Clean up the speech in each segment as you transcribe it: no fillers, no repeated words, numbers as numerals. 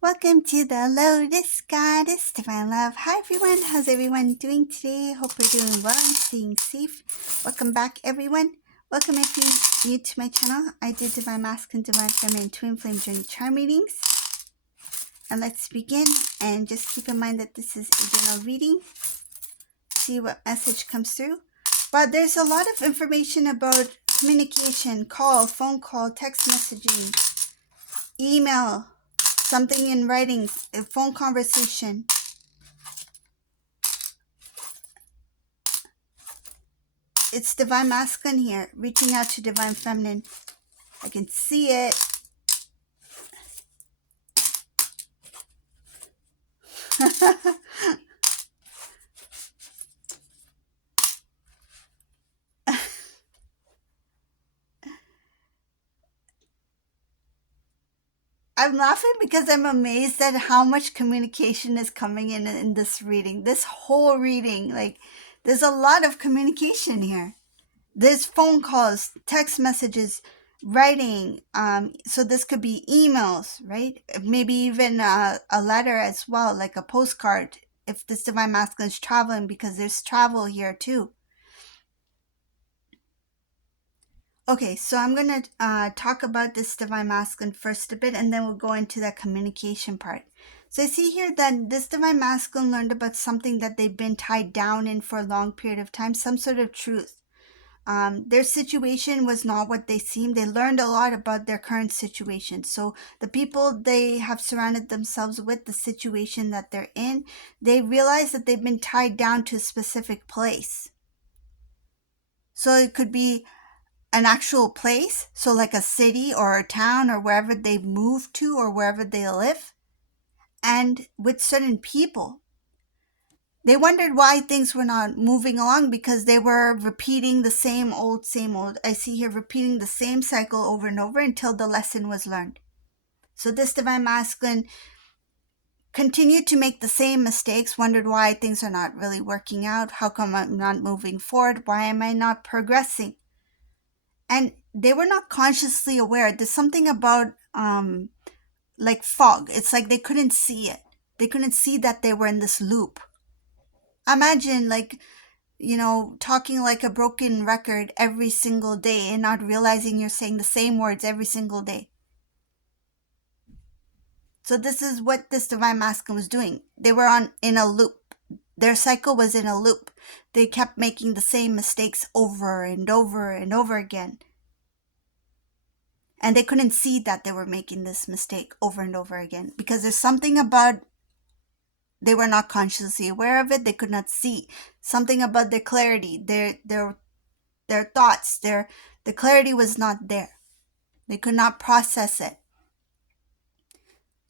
Welcome to the Lotus Goddess Divine Love. Hi everyone, how's everyone doing today? Hope you're doing well and staying safe. Welcome back everyone. Welcome if you're new to my channel. I do Divine Masculine, Divine Feminine, Twin Flame Journey Charm readings. And let's begin. And just keep in mind that this is a general reading. See what message comes through. But there's a lot of information about communication, phone call, text messaging, email, something in writing, a phone conversation. It's Divine Masculine here, reaching out to Divine Feminine. I can see it. I'm laughing because I'm amazed at how much communication is coming in this reading. This whole reading, like, there's a lot of communication here. There's phone calls, text messages, writing. So this could be emails, right? Maybe even a letter as well, like a postcard. If this Divine Masculine is traveling, because there's travel here too. Okay, so I'm going to talk about this Divine Masculine first a bit, and then we'll go into the communication part. So I see here that this Divine Masculine learned about something that they've been tied down in for a long period of time, some sort of truth. Their situation was not what they seemed. They learned a lot about their current situation. So the people they have surrounded themselves with, the situation that they're in, they realize that they've been tied down to a specific place. So it could be an actual place, so like a city or a town or wherever they've moved to or wherever they live, and with certain people. They wondered why things were not moving along because they were repeating the same old. I see here repeating the same cycle over and over until the lesson was learned. So this Divine Masculine continued to make the same mistakes, wondered why things are not really working out. How come I'm not moving forward? Why am I not progressing? And they were not consciously aware. There's something about like fog. It's like they couldn't see it. They couldn't see that they were in this loop. Imagine talking like a broken record every single day and not realizing you're saying the same words every single day. So this is what this Divine Masculine was doing. They were in a loop. Their cycle was in a loop. They kept making the same mistakes over and over and over again. And they couldn't see that they were making this mistake over and over again because there's something about, they were not consciously aware of it. They could not see something about their clarity, their thoughts, the clarity was not there. They could not process it.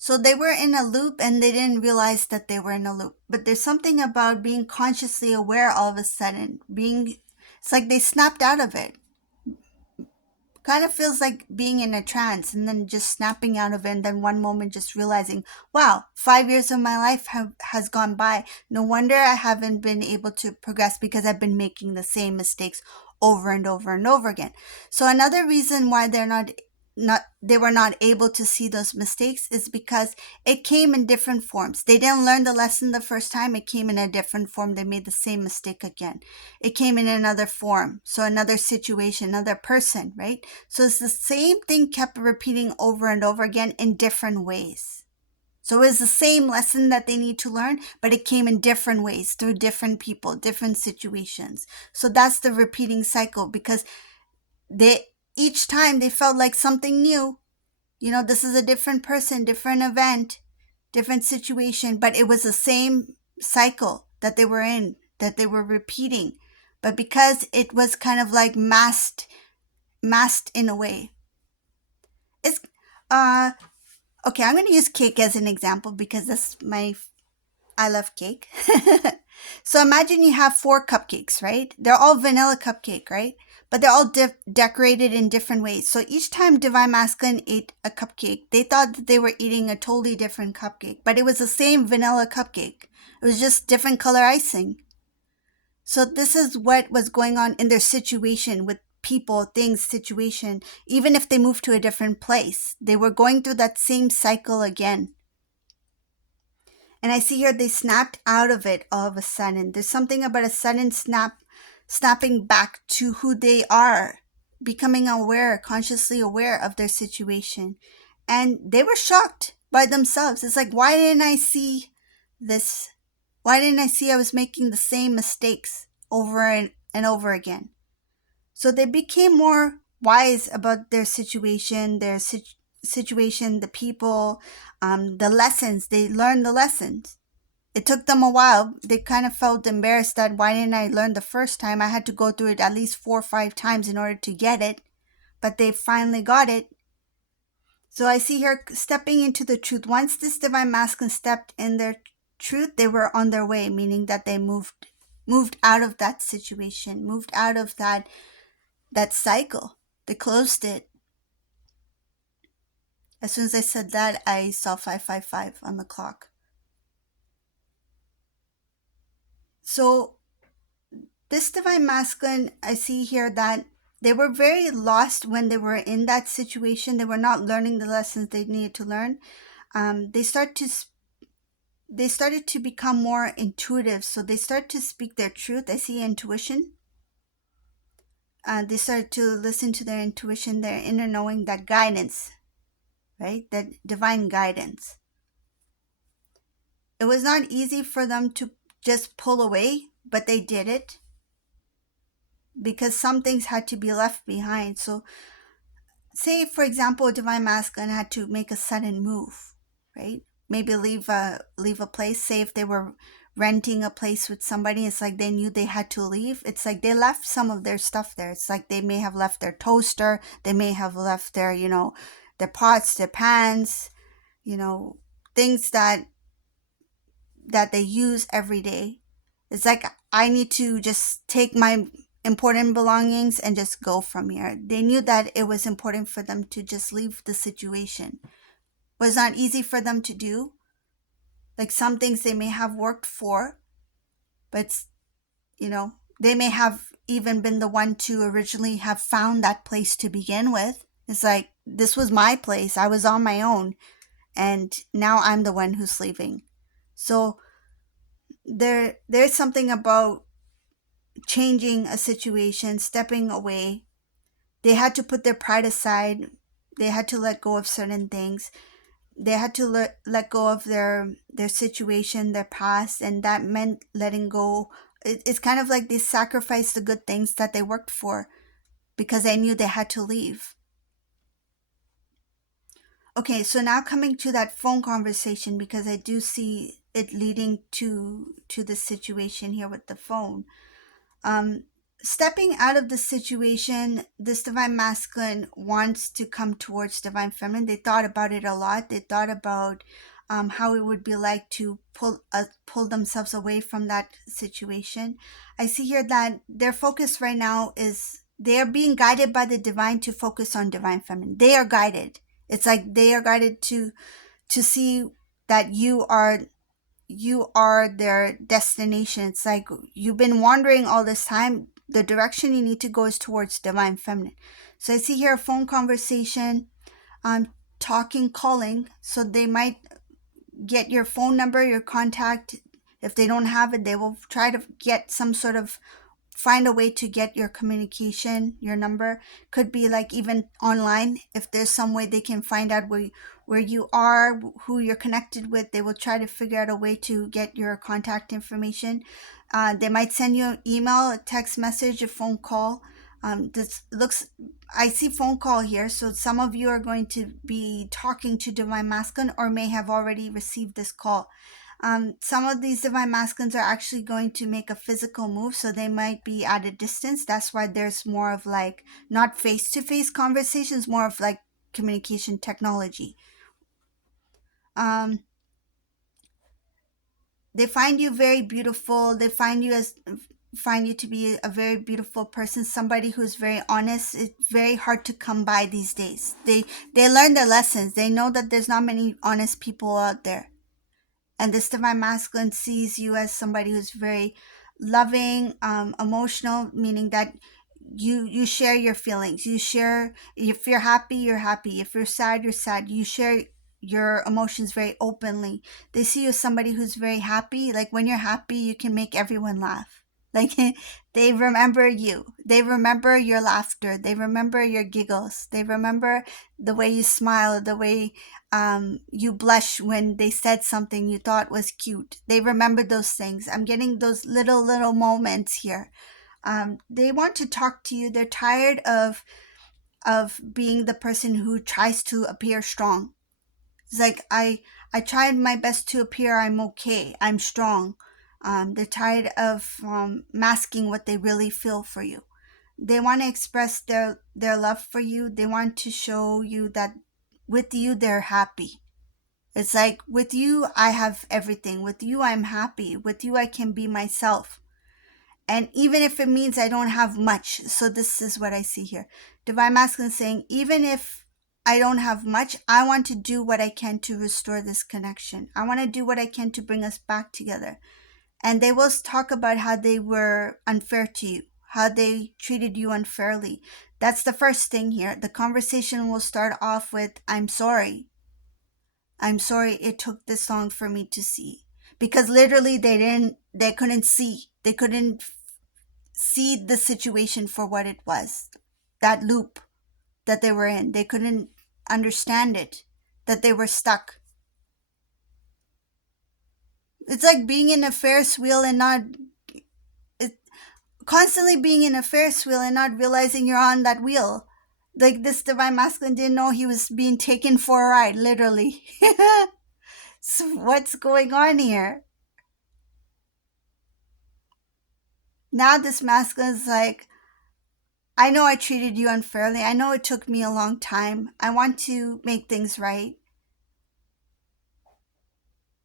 So they were in a loop and they didn't realize that they were in a loop. But there's something about being consciously aware all of a sudden. It's like they snapped out of it. Kind of feels like being in a trance and then just snapping out of it, and then one moment just realizing, wow, 5 years of my life has gone by. No wonder I haven't been able to progress because I've been making the same mistakes over and over and over again. So another reason why they were not able to see those mistakes is because it came in different forms. They didn't learn the lesson the first time. It came in a different form. They made the same mistake again. It came in another form. So another situation, another person, right? So it's the same thing kept repeating over and over again in different ways. So it's the same lesson that they need to learn, but it came in different ways through different people, different situations. So that's the repeating cycle, because each time they felt like something new. This is a different person, different event, different situation, but it was the same cycle that they were in, that they were repeating. But because it was kind of like masked in a way. It's okay, I'm going to use cake as an example because I love cake. So imagine you have 4 cupcakes, right? They're all vanilla cupcake, right? But they're all decorated in different ways. So each time Divine Masculine ate a cupcake, they thought that they were eating a totally different cupcake, but it was the same vanilla cupcake. It was just different color icing. So this is what was going on in their situation with people, things, situation. Even if they moved to a different place, they were going through that same cycle again. And I see here they snapped out of it all of a sudden. There's something about a sudden snapping back to who they are, becoming aware, consciously aware of their situation. And they were shocked by themselves. It's like, why didn't I see this? Why didn't I see I was making the same mistakes over and over again? So they became more wise about their situation, situation, the people, the lessons. They learned the lessons. It took them a while. They kind of felt embarrassed that why didn't I learn the first time? I had to go through it at least 4 or 5 times in order to get it, but they finally got it. So I see here stepping into the truth. Once this divine masculine stepped in their truth, they were on their way, meaning that they moved out of that situation, moved out of that cycle. They closed it. As soon as I said that, I saw 555 on the clock. So this divine masculine, I see here that they were very lost when they were in that situation. They were not learning the lessons they needed to learn. They started to become more intuitive. So they start to speak their truth. I see intuition. They started to listen to their intuition, their inner knowing, that guidance, right? That divine guidance. It was not easy for them to just pull away, but they did it because some things had to be left behind. So say, for example, a divine masculine had to make a sudden move, right? Maybe leave a place. Say if they were renting a place with somebody, it's like they knew they had to leave. It's like they left some of their stuff there. It's like they may have left their toaster. They may have left their, their pots, their pans, things that they use every day. It's like, I need to just take my important belongings and just go from here. They knew that it was important for them to just leave the situation. It was not easy for them to do. Like some things they may have worked for, but they may have even been the one to originally have found that place to begin with. It's like, this was my place. I was on my own, and now I'm the one who's leaving. So there's something about changing a situation, stepping away. They had to put their pride aside. They had to let go of certain things. They had to let go of their situation, their past, and that meant letting go. It's kind of like they sacrificed the good things that they worked for because they knew they had to leave. Okay, so now coming to that phone conversation, because I do see it leading to this situation here with the phone. Stepping out of the situation, this divine masculine wants to come towards divine feminine. They thought about it a lot. They thought about how it would be like to pull themselves away from that situation. I see here that their focus right now is they are being guided by the divine to focus on divine feminine. They are guided. It's like they are guided to see that you are their destination. It's like you've been wandering all this time. The direction you need to go is towards divine feminine. So I see here a phone conversation, talking, calling. So they might get your phone number, your contact. If they don't have it, they will try to get some sort of find a way to get your communication, your number. Could be like even online. If there's some way they can find out where you are, who you're connected with, they will try to figure out a way to get your contact information. They might send you an email, a text message, a phone call. I see phone call here. So some of you are going to be talking to divine masculine or may have already received this call. Some of these divine masculines are actually going to make a physical move, so they might be at a distance. That's why there's more of like not face-to-face conversations, more of like communication technology. They find you very beautiful. They find you to be a very beautiful person, somebody who's very honest. It's very hard to come by these days. They learn their lessons. They know that there's not many honest people out there. And this divine masculine sees you as somebody who's very loving, emotional, meaning that you share your feelings. You share, if you're happy, you're happy. If you're sad, you're sad. You share your emotions very openly. They see you as somebody who's very happy. Like when you're happy, you can make everyone laugh. Like they remember you. They remember your laughter. They remember your giggles. They remember the way you smile, the way you blush when they said something you thought was cute. They remember those things. I'm getting those little moments here. They want to talk to you. They're tired of being the person who tries to appear strong. It's like I tried my best to appear I'm okay, I'm strong. They're tired of masking what they really feel for you. They want to express their love for you. They want to show you that with you they're happy. It's like with you I have everything. With you I'm happy. With you I can be myself. And even if it means I don't have much, so this is what I see here. Divine Masculine saying, even if I don't have much, I want to do what I can to restore this connection. I want to do what I can to bring us back together. And they will talk about how they were unfair to you, how they treated you unfairly. That's the first thing here. The conversation will start off with, I'm sorry. I'm sorry it took this long for me to see. Because literally they couldn't see. They couldn't see the situation for what it was, that loop that they were in. They couldn't understand it, that they were stuck. It's like being in a Ferris wheel and not it, constantly being in a Ferris wheel and not realizing you're on that wheel. Like this Divine Masculine didn't know he was being taken for a ride, literally. So what's going on here? Now this masculine is like, I know I treated you unfairly. I know it took me a long time. I want to make things right.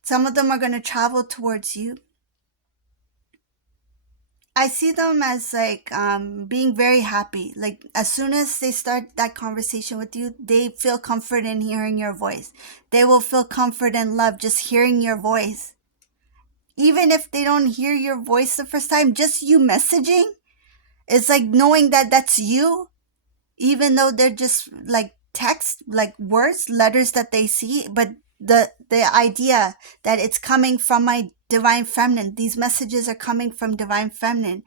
Some of them are going to travel towards you. I see them as like being very happy. Like as soon as they start that conversation with you, they feel comfort in hearing your voice. They will feel comfort and love just hearing your voice. Even if they don't hear your voice the first time, just you messaging, it's like knowing that that's you, even though they're just like text, like words, letters that they see, but the idea that it's coming from my divine feminine, these messages are coming from divine feminine,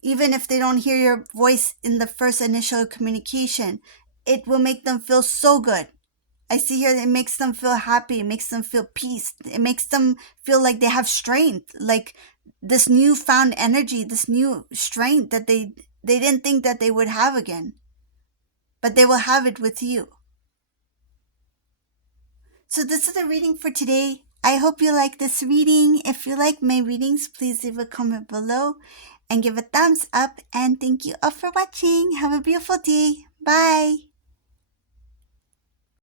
even if they don't hear your voice in the first initial communication, it will make them feel so good. I see here that it makes them feel happy, it makes them feel peace, it makes them feel like they have strength, like this newfound energy, this new strength that they didn't think that they would have again, but they will have it with you. So this is the reading for today. I hope you like this reading. If you like my readings, please leave a comment below and give a thumbs up. And thank you all for watching. Have a beautiful day. Bye.